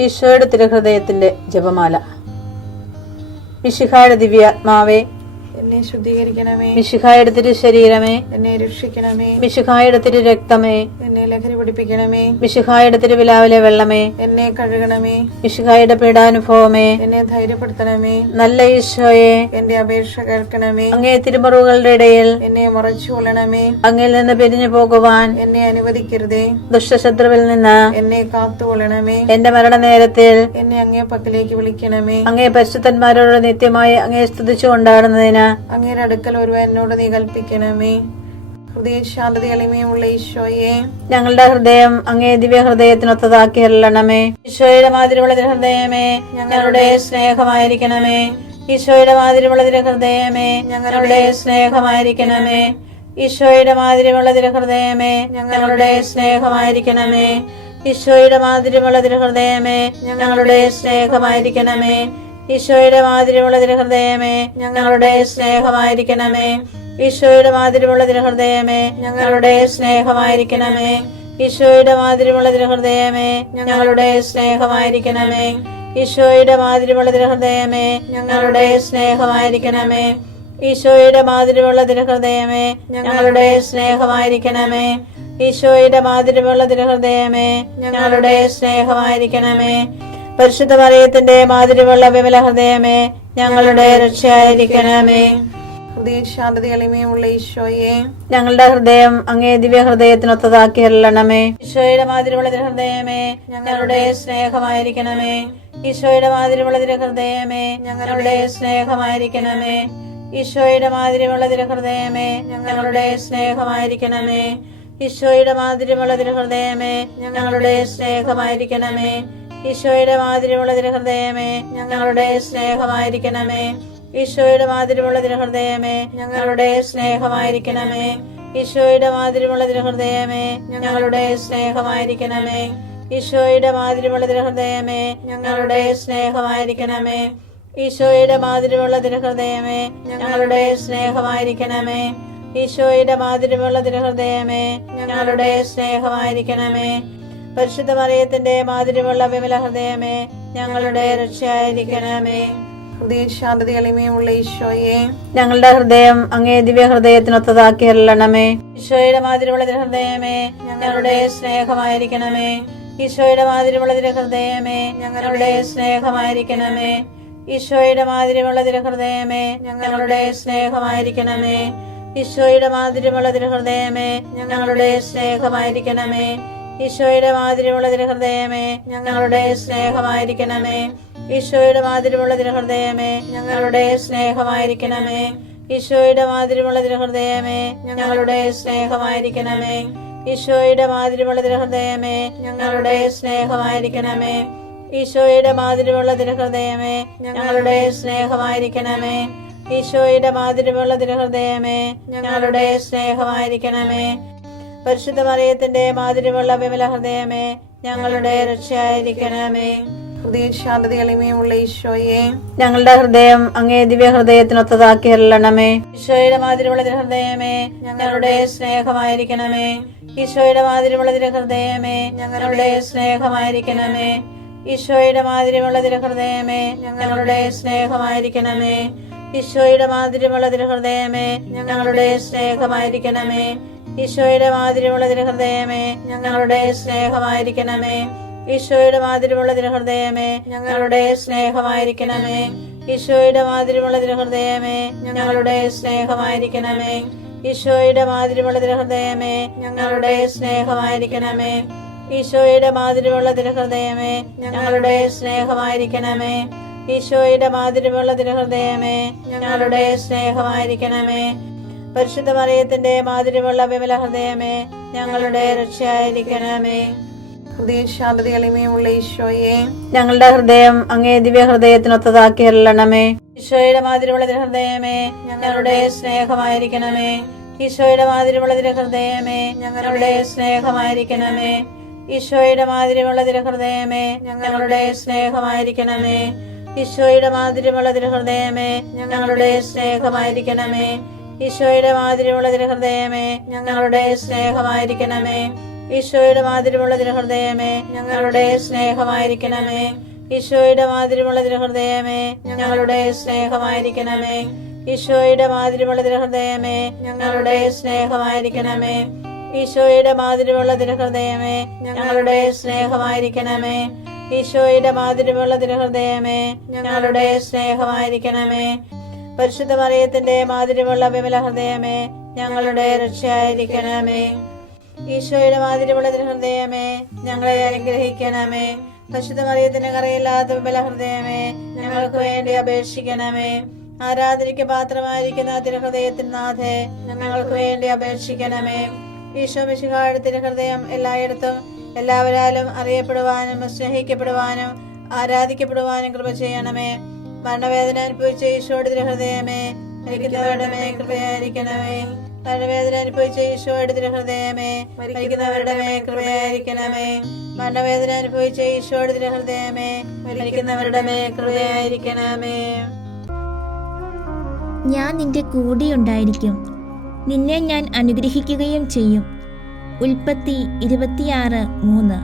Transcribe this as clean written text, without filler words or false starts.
ഈശോയുടെ തിരുഹൃദയത്തിന്റെ ജപമാല. മിശിഹായുടെ ദിവ്യാത്മാവേ, എന്നെ ശുദ്ധീകരിക്കണമേ. മിശിഹായുടെ തിരു ശരീരമേ, എന്നെ രക്ഷിക്കണമേ. മിശിഹായുടെ തിരു രക്തമേ, എന്നെ ലഹരി പിടിപ്പിക്കണമേ. മിശിഹായുടെ തിരുവിലാവിലെ വെള്ളമേ, എന്നെ കഴുകണമേ. മിശിഹായുടെ പീഡാനുഭവമേ, എന്നെ ധൈര്യപ്പെടുത്തണമേ. നല്ല ഈശോയെ, എന്റെ അപേക്ഷ കേൾക്കണമേ. അങ്ങേ തിരുമുറിവുകളുടെ ഇടയിൽ എന്നെ മറച്ചു കൊള്ളണമേ. അങ്ങിൽ നിന്ന് പിരിഞ്ഞു പോകുവാൻ എന്നെ അനുവദിക്കരുതേ. ദുഷ്ടശത്രുവിൽ നിന്ന് എന്നെ കാത്തുകൊള്ളണമേ. എന്റെ മരണനേരത്തിൽ എന്നെ അങ്ങേ പക്കലേക്ക് വിളിക്കണമേ. അങ്ങേ പരിശുദ്ധന്മാരോട് നിത്യമായി അങ്ങേ സ്തുതിച്ചു കൊണ്ടാടുന്നതിന് അങ്ങയുടെ അടുക്കൽ ഒരുവൻ എന്നോട് നീ കൽപ്പിക്കണമേ. ഹൃദയ ശാന്തത എളിമയുമുള്ള ഈശോയെ, ഞങ്ങളുടെ ഹൃദയം അങ്ങേ ദിവ്യ ഹൃദയത്തിനൊത്തതാക്കി അരുളണമേ. ഈശോയുടെ മാതിരിയുള്ള ഹൃദയമേ, ഞങ്ങളുടെ സ്നേഹമായിരിക്കണമേ. ഈശോയുടെ മാതിരിയുള്ള ഹൃദയമേ, ഞങ്ങളുടെ സ്നേഹമായിരിക്കണമേ. ഈശോയുടെ മാതിരിയുള്ള ഹൃദയമേ, ഞങ്ങളുടെ സ്നേഹമായിരിക്കണമേ. ഈശോയുടെ മാതിരിയുള്ള ഹൃദയമേ, ഞങ്ങളുടെ സ്നേഹമായിരിക്കണമേ. ഈശോയുടെ മാതിരിയുള്ള ഹൃദയമേ, ഞങ്ങളുടെ സ്നേഹമായിരിക്കണമേ. ഈശോയുടെ മാതിരിയുള്ള ഹൃദയമേ, ഞങ്ങളുടെ സ്നേഹമായിരിക്കണമേ. ഈശോയുടെ മാതിരിയുള്ള ഹൃദയമേ, ഞങ്ങളുടെ സ്നേഹമായിരിക്കണമേ. ഈശോയുടെ മാതിരിയുള്ള ഹൃദയമേ, ഞങ്ങളുടെ സ്നേഹമായിരിക്കണമേ. ഈശോയുടെ മാതിരിയുള്ള ഹൃദയമേ, ഞങ്ങളുടെ സ്നേഹമായിരിക്കണമേ. ഈശോയുടെ മാതിരിയുള്ള ഹൃദയമേ, ഞങ്ങളുടെ സ്നേഹമായിരിക്കണമേ. പരിശുദ്ധ മറിയത്തിന്റെ മാതിരിയുള്ള വിമല ഹൃദയമേ, ഞങ്ങളുടെ രക്ഷയായിരിക്കണമേ. ഹൃദയ ശാന്തത എളിമയുമുള്ള ഈശോയെ, ഞങ്ങളുടെ ഹൃദയം അങ്ങേ ദിവ്യ ഹൃദയത്തിനൊത്തതാക്കി അരുളണമേ. ഈശോയുടെ മാതിരിയുള്ള ഹൃദയമേ, ഞങ്ങളുടെ സ്നേഹമായിരിക്കണമേ. ഈശോയുടെ മാതിരിയുള്ള ഹൃദയമേ, ഞങ്ങളുടെ സ്നേഹമായിരിക്കണമേ. ഈശോയുടെ മാതിരിയുള്ള ഹൃദയമേ, ഞങ്ങളുടെ സ്നേഹമായിരിക്കണമേ. ഈശോയുടെ മാതിരിയുള്ള ഹൃദയമേ, ഞങ്ങളുടെ സ്നേഹമായിരിക്കണമേ. ഈശോയുടെ മാതിരിയുള്ള ഹൃദയമേ, ഞങ്ങളുടെ സ്നേഹമായിരിക്കണമേ. ഈശോയുടെ മാതിരിയുള്ള ഹൃദയമേ, ഞങ്ങളുടെ സ്നേഹമായിരിക്കണമേ. ഈശോയുടെ മാതിരിയുള്ള ഹൃദയമേ, ഞങ്ങളുടെ സ്നേഹമായിരിക്കണമേ. ഈശോയുടെ മാതിരിയുള്ള ഹൃദയമേ, ഞങ്ങളുടെ സ്നേഹമായിരിക്കണമേ. ഈശോയുടെ മാതിരിയുള്ള ഹൃദയമേ, ഞങ്ങളുടെ സ്നേഹമായിരിക്കണമേ. ഈശോയുടെ മാതിരിയുള്ള ഹൃദയമേ, ഞങ്ങളുടെ സ്നേഹമായിരിക്കണമേ. പരിശുദ്ധ മറിയത്തിന്റെ മാതിരിയുള്ള വിമല ഹൃദയമേ, ഞങ്ങളുടെ രക്ഷയായിരിക്കണമേ. ഹൃദയ ശാന്തത എളിമയുമുള്ള ഈശോയെ, ഞങ്ങളുടെ ഹൃദയം അങ്ങേ ദിവ്യ ഹൃദയത്തിനൊത്തതാക്കി അരുളണമേ. ഈശോയുടെ മാതിരിയുള്ള ഹൃദയമേ, ഞങ്ങളുടെ സ്നേഹമായിരിക്കണമേ. ഈശോയുടെ മാതിരിയുള്ള ഹൃദയമേ, ഞങ്ങളുടെ സ്നേഹമായിരിക്കണമേ. ഈശോയുടെ മാതിരിയുള്ള ഹൃദയമേ, ഞങ്ങളുടെ സ്നേഹമായിരിക്കണമേ. ഈശോയുടെ മാതിരിയുള്ള ഹൃദയമേ, ഞങ്ങളുടെ സ്നേഹമായിരിക്കണമേ. ഈശോയുടെ മാതിരിയുള്ള ഹൃദയമേ, ഞങ്ങളുടെ സ്നേഹമായിരിക്കണമേ. ഈശോയുടെ മാതിരിയുള്ള ഹൃദയമേ, ഞങ്ങളുടെ സ്നേഹമായിരിക്കണമേ. ഈശോയുടെ മാതിരിയുള്ള ഹൃദയമേ, ഞങ്ങളുടെ സ്നേഹമായിരിക്കണമേ. ഈശോയുടെ മാതിരിയുള്ള ഹൃദയമേ, ഞങ്ങളുടെ സ്നേഹമായിരിക്കണമേ. ഈശോയുടെ മാതിരിയുള്ള ഹൃദയമേ, ഞങ്ങളുടെ സ്നേഹമായിരിക്കണമേ. ഈശോയുടെ മാതിരിയുള്ള ഹൃദയമേ, ഞങ്ങളുടെ സ്നേഹമായിരിക്കണമേ. പരിശുദ്ധ മറിയത്തിന്റെ മാതിരിയുള്ള വിമല ഹൃദയമേ, ഞങ്ങളുടെ രക്ഷയായിരിക്കണമേ. ഹൃദയ ശാന്തത എളിമയുമുള്ള ഈശോയെ, ഞങ്ങളുടെ ഹൃദയം അങ്ങേ ദിവ്യ ഹൃദയത്തിനൊത്തതാക്കി അരുളണമേ. ഈശോയുടെ മാതിരിയുള്ള ഹൃദയമേ, ഞങ്ങളുടെ സ്നേഹമായിരിക്കണമേ. ഈശോയുടെ മാതിരിയുള്ള ഹൃദയമേ, ഞങ്ങളുടെ സ്നേഹമായിരിക്കണമേ. ഈശോയുടെ മാതിരിയുള്ള ഹൃദയമേ, ഞങ്ങളുടെ സ്നേഹമായിരിക്കണമേ. ഈശോയുടെ മാതിരിയുള്ള ഹൃദയമേ, ഞങ്ങളുടെ സ്നേഹമായിരിക്കണമേ. ഈശോയുടെ മാതിരിയുള്ള ഹൃദയമേ, ഞങ്ങളുടെ സ്നേഹമായിരിക്കണമേ. ഈശോയുടെ മാതിരിയുള്ള ഹൃദയമേ, ഞങ്ങളുടെ സ്നേഹമായിരിക്കണമേ. ഈശോയുടെ മാതിരിയുള്ള ഹൃദയമേ, ഞങ്ങളുടെ സ്നേഹമായിരിക്കണമേ. ഈശോയുടെ മാതിരിയുള്ള ഹൃദയമേ, ഞങ്ങളുടെ സ്നേഹമായിരിക്കണമേ. ഈശോയുടെ മാതിരിയുള്ള ഹൃദയമേ, ഞങ്ങളുടെ സ്നേഹമായിരിക്കണമേ. ഈശോയുടെ മാതിരിയുള്ള ഹൃദയമേ, ഞങ്ങളുടെ സ്നേഹമായിരിക്കണമേ. പരിശുദ്ധ മറിയത്തിന്റെ മാതിരിയുള്ള വിമല ഹൃദയമേ, ഞങ്ങളുടെ രക്ഷയായിരിക്കണമേ. ഹൃദയ ശാന്തത എളിമയുമുള്ള ഈശോയെ, ഞങ്ങളുടെ ഹൃദയം അങ്ങേ ദിവ്യ ഹൃദയത്തിനൊത്തതാക്കി അരുളണമേ. ഈശോയുടെ മാതിരിയുള്ള ഹൃദയമേ, ഞങ്ങളുടെ സ്നേഹമായിരിക്കണമേ. ഈശോയുടെ മാതിരിയുള്ള ഹൃദയമേ, ഞങ്ങളുടെ സ്നേഹമായിരിക്കണമേ. ഈശോയുടെ മാതിരിയുള്ള ഹൃദയമേ, ഞങ്ങളുടെ സ്നേഹമായിരിക്കണമേ. ഈശോയുടെ മാതിരിയുള്ള ഹൃദയമേ, ഞങ്ങളുടെ സ്നേഹമായിരിക്കണമേ. ഈശോയുടെ മാതിരിയുള്ള ഹൃദയമേ, ഞങ്ങളുടെ സ്നേഹമായിരിക്കണമേ. ഈശോയുടെ മാതിരിമുള്ള തിരുഹൃദയമേ ഞങ്ങളുടെ സ്നേഹമായിരിക്കണമേ. ഈശോയുടെ മാതിരിമുള്ള തിരുഹൃദയമേ ഞങ്ങളുടെ സ്നേഹമായിരിക്കണമേ. ഈശോയുടെ മാതിരിമുള്ള തിരുഹൃദയമേ ഞങ്ങളുടെ സ്നേഹമായിരിക്കണമേ. ഈശോയുടെ മാതിരിമുള്ള തിരുഹൃദയമേ ഞങ്ങളുടെ സ്നേഹമായിരിക്കണമേ. ഈശോയുടെ മാതിരിമുള്ള തിരുഹൃദയമേ ഞങ്ങളുടെ സ്നേഹമായിരിക്കണമേ. പരിശുദ്ധ മറിയത്തിന്റെ മാതിരിമുള്ള വിമല ഹൃദയമേ ഞങ്ങളുടെ രക്ഷയായിരിക്കണമേ. ഈശോയുടെ മാതിരിമുള്ള തിരുഹൃദയമേ ഞങ്ങളെ അനുഗ്രഹിക്കണമേ. പരിശുദ്ധ മറിയത്തിന്റെ കറയില്ലാത്ത വിമല ഹൃദയമേ ഞങ്ങൾക്ക് വേണ്ടി അപേക്ഷിക്കണമേ. ആരാധനയ്ക്ക് പാത്രമായിരിക്കുന്ന തിരുഹൃദയത്തിൻ നാഥേ ഞങ്ങൾക്ക് വേണ്ടി അപേക്ഷിക്കണമേ. ഈശോ മിശിഹായുടെ തിരുഹൃദയം എല്ലായിടത്തും എല്ലാവരാലും അറിയപ്പെടുവാനും സ്നേഹിക്കപ്പെടുവാനും ആരാധിക്കപ്പെടുവാനും കൃപ ചെയ്യണമേ. മരണവേദന അനുഭവിച്ച ഈശോയുടെ തിരുഹൃദയമേ മരിക്കുന്നവരുടെ മേൽ കൃപയായിരിക്കണമേ. മരണവേദന അനുഭവിച്ച ഈശോയുടെ തിരുഹൃദയമേ മരിക്കുന്നവരുടെ മേൽ കൃപയായിരിക്കണമേ. മരണവേദന അനുഭവിച്ച ഈശോയുടെ തിരുഹൃദയമേ മരിക്കുന്നവരുടെ മേൽ കൃപയായിരിക്കണമേ. ഞാൻ നിന്റെ കൂടെയുണ്ടായിരിക്കും, നിന്നെ ഞാൻ അനുഗ്രഹിക്കുകയും ചെയ്യും. ഉൽപ്പത്തി 26:3.